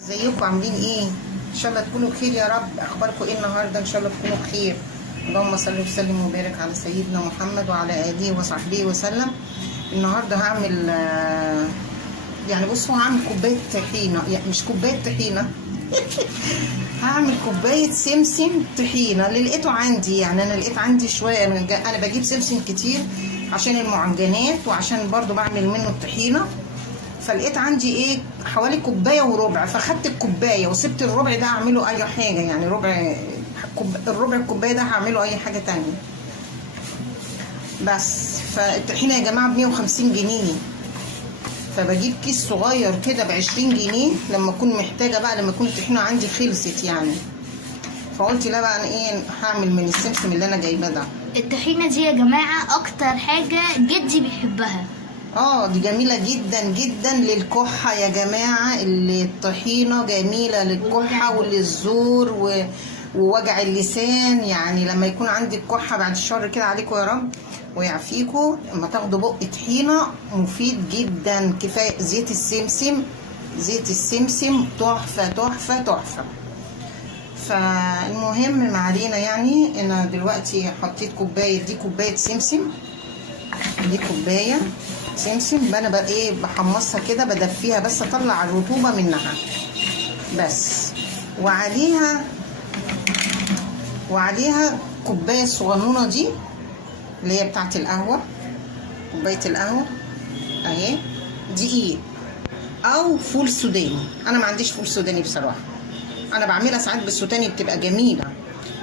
ازيكم عاملين ايه؟ ان شاء الله تكونوا بخير يا رب. اخباركم ايه النهارده؟ ان شاء الله تكونوا بخير. اللهم صل وسلم وبارك على سيدنا محمد وعلى اله وصحبه وسلم. النهارده هعمل يعني بصوا هعمل كوبايه طحينه، يعني مش كوبايه طحينه هعمل كوبايه سمسم طحينه اللي لقيته عندي. يعني انا لقيت عندي شويه، انا بجيب سمسم كتير عشان المعجنات وعشان برضو بعمل منه الطحينه. فلقيت عندي ايه حوالي كوبايه وربع، فاخدت الكوبايه وسبت الربع ده اعمله اي حاجه. يعني الربع الكوبايه ده هعمله اي حاجه تانية بس. فالطحينه يا جماعه ب150 جنيه، فبجيب كيس صغير كده ب20 جنيه لما اكون محتاجه بقى، لما تكون الطحينه عندي خلصت يعني. فقلت لا بقى انا ايه هعمل من السمسم اللي انا جايباه ده. الطحينه دي يا جماعه اكتر حاجه جدي بيحبها. دي جميله جدا جدا للكحه يا جماعه. الطحينه جميله للكحه وللزور ووجع اللسان. يعني لما يكون عندك كحه، بعد الشر كده عليكم يا رب ويعافيكم، لما تاخدوا بق طحينه مفيد جدا. كفايه زيت السمسم، زيت السمسم تحفه تحفه تحفه. فالمهم ما علينا، يعني انا دلوقتي حطيت كوبايه، دي كوبايه سمسم، دي كوبايه سمسم. انا بقى ايه بحمصها كده، بدفيها بس اطلع الرطوبه منها بس. وعليها كوبايه الصغنونه دي اللي هي بتاعت القهوه، كوبايه القهوه اهي، دقيق او فول سوداني. انا ما عنديش فول سوداني بصراحه، انا بعملها ساعات بالسوداني بتبقى جميله.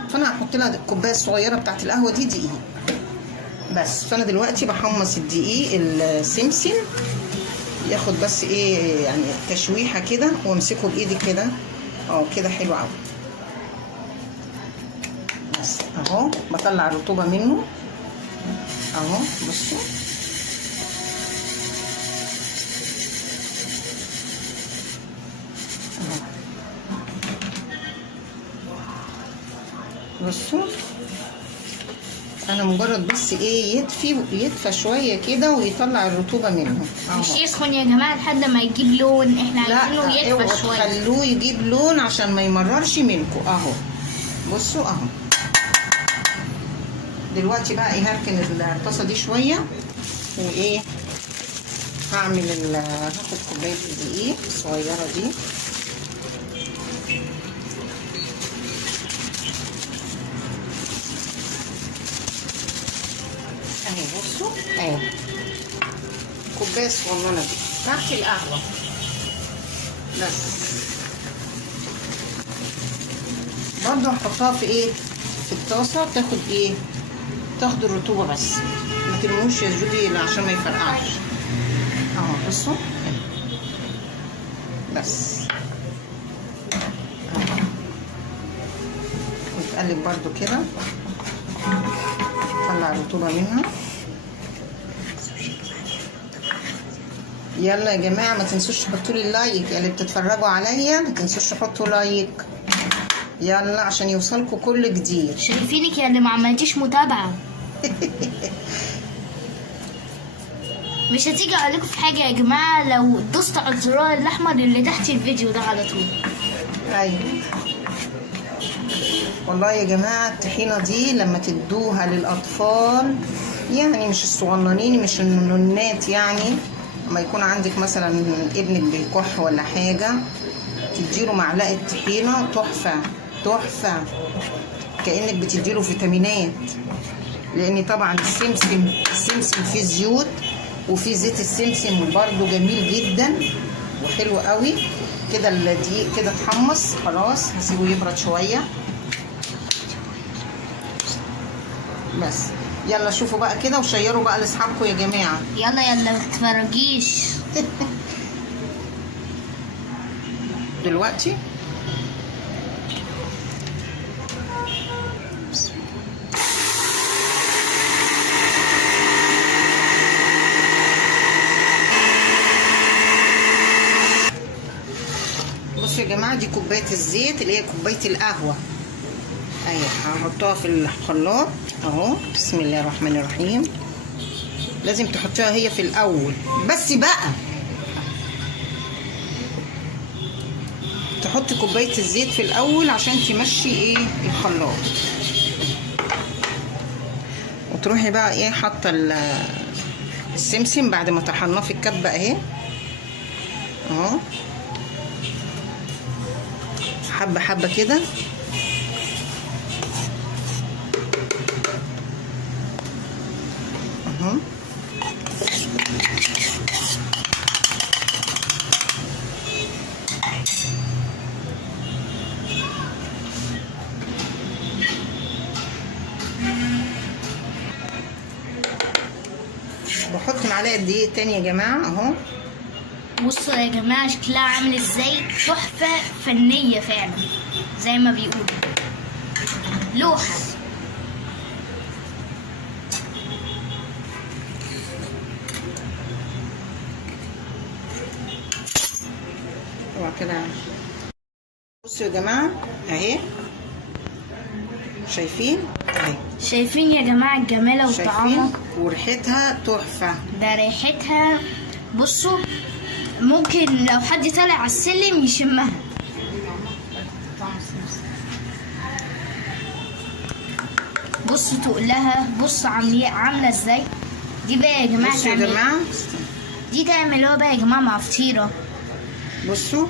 فانا هحط لها الكوبايه الصغيره بتاعت القهوه دي دقيق بس. فانا دلوقتي بحمص الدقيق السمسم، ياخد بس ايه يعني تشويحه كده، وامسكه بايدي كده كده حلو قوي بس. اهو بطلع الرطوبه منه اهو، بصوا اهو، بصوا. انا مجرد بس ايه يدفى شويه كده ويطلع الرطوبه منه اهو. مش يسخن يا جماعه لحد ما يجيب لون، احنا عايزينه يدفى شويه. خلوه يجيب لون عشان ما يمررش منكم اهو. بصوا اهو. دلوقتي بقى ايه هركن الطاسه دي شويه، وايه هاخد كوبايه الدقيق الصغيره دي اهي. بصوا اهي الكوبايه الصغننه دي بتاعت القهوه بس. برضو هحطها في ايه في الطاسه، تاخد الرطوبه بس، ما ترموش يا جودي عشان ما يفرقعش اهو. بصوا بس اهو، وتقلب برضو كده، طلع الرطوبه منها. يلا يا جماعه ما تنسوش تحطوا لي اللايك، اللي بتتفرجوا عليا ما تنسوش تحطوا لايك يلا عشان يوصلكوا كل جديد. شايفينك يا اللي ما عملتيش متابعه. مش هتيجي اقول لكم في حاجه يا جماعه، لو دوست على الزرار الاحمر اللي تحت الفيديو ده على طول. ايوه والله يا جماعه الطحينه دي لما تدوها للاطفال، يعني مش الصغننين مش النونات، يعني لما يكون عندك مثلا ابنك بيكح ولا حاجه، تديله معلقه طحينه تحفه تحفه، كانك بتديله فيتامينات. لان طبعا السمسم فيه زيوت، وفي زيت السمسم برضو جميل جدا وحلو قوي كده. الدقيق كده اتحمص خلاص، هسيبه يبرد شويه بس. يلا شوفوا بقى كده وشيروا بقى لاصحابكم يا جماعه. يلا ما تتفرجيش. دلوقتي بصوا يا جماعه، دي كوبايه الزيت اللي هي كوبايه القهوه اهي، هحطها في الخلاط اهو. بسم الله الرحمن الرحيم. لازم تحطيها هي في الاول بس بقى. بحط كوبايه الزيت في الاول عشان تمشي ايه الخلاط، وتروحي بقى ايه حاطه السمسم بعد ما طحناه في الكبه اهي اهو، حبه حبه كده اهو. بحط معلقه دقيق تاني يا جماعه اهو. بصوا يا جماعة شكلها عامل ازاي، تحفة فنية فعلا زي ما بيقولوا، لوحة. كده بصوا يا جماعه اهي، شايفين اهي، شايفين يا جماعة الجمالة وطعمها، وريحتها تحفه. ده ريحتها بصوا ممكن لو حد طالع على السلم يشمها. بصوا تقلها، بصوا عامله ازاي. دي بقى يا جماعه بصوا يا جماعه، دي تعملوها بقى يا جماعه مع فطيره. بصوا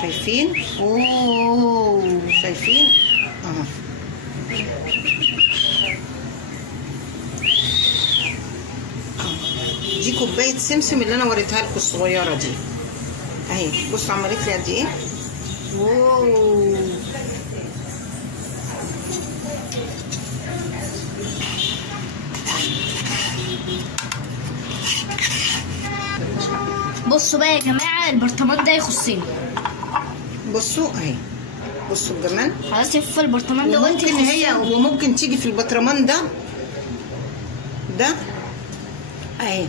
شايفين، اوه شايفين اهو. دي كوبايه سمسم اللي انا وريتها لكم الصغيره دي اهي، بصوا عملت لي قد ايه. اوه بصوا بقى يا جماعه البرطمان ده يخصني. بصوا اهي، بصوا الجمال. خلاص في البرطمان ده وانت ممكن هي وممكن تيجي في البطرمان ده اهي،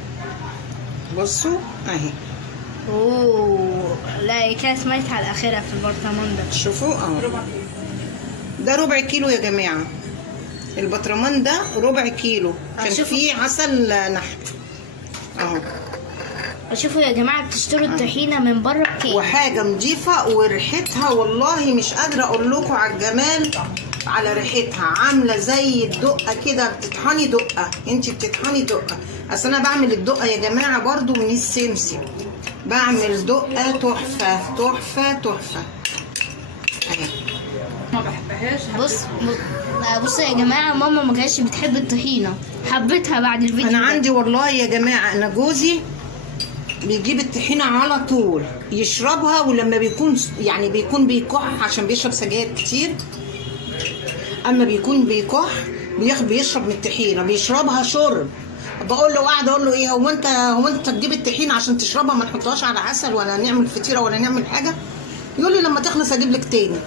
بصوا اهي. اوه لا هي كده سمعت على اخرها في البرطمان ده. شوفوا اهو، ده ربع كيلو يا جماعه، البطرمان ده ربع كيلو، كان فيه عسل نحل اهو. شوفوا يا جماعه بتشتروا الطحينه من بره بكام، وحاجه نضيفه وريحتها والله مش قادره اقول لكم على الجمال، على ريحتها عامله زي الدقه كده، بتطحني دقه، انت بتطحني دقه. اصل انا بعمل الدقه يا جماعه برضو من السمسم، بعمل دقه تحفه تحفه تحفه اهي. ما بحبهاش. بصوا يا جماعه ماما ما كانتش بتحب الطحينه، حبيتها بعد الفيديو انا ده. عندي والله يا جماعه، انا جوزي بيجيب الطحينه على طول يشربها، ولما بيكون بيكح عشان بيشرب سجاير كتير، اما بيكون بيكح بيشرب من الطحينه، بيشربها شرب. بقول له قاعده اقول له ايه، هو انت تجيب الطحينه عشان تشربها، ما نحطهاش على عسل ولا نعمل فطيره ولا نعمل حاجه؟ يقول لي لما تخلص اجيب لك تاني.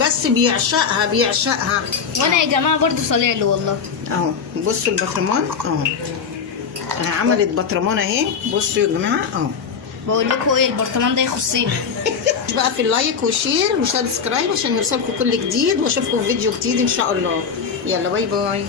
بس بيعشقها. وانا يا جماعه برضو صالع له والله اهو. بصوا البطرمان اهو، عملت بطرمان اهي، بصوا يا جماعه اهو. بقول لكم ايه، البرطمان ده يخصني. بقى في اللايك وشير وسبسكرايب عشان يوصلكم كل جديد، واشوفكم في فيديو جديد ان شاء الله. يلا باي باي.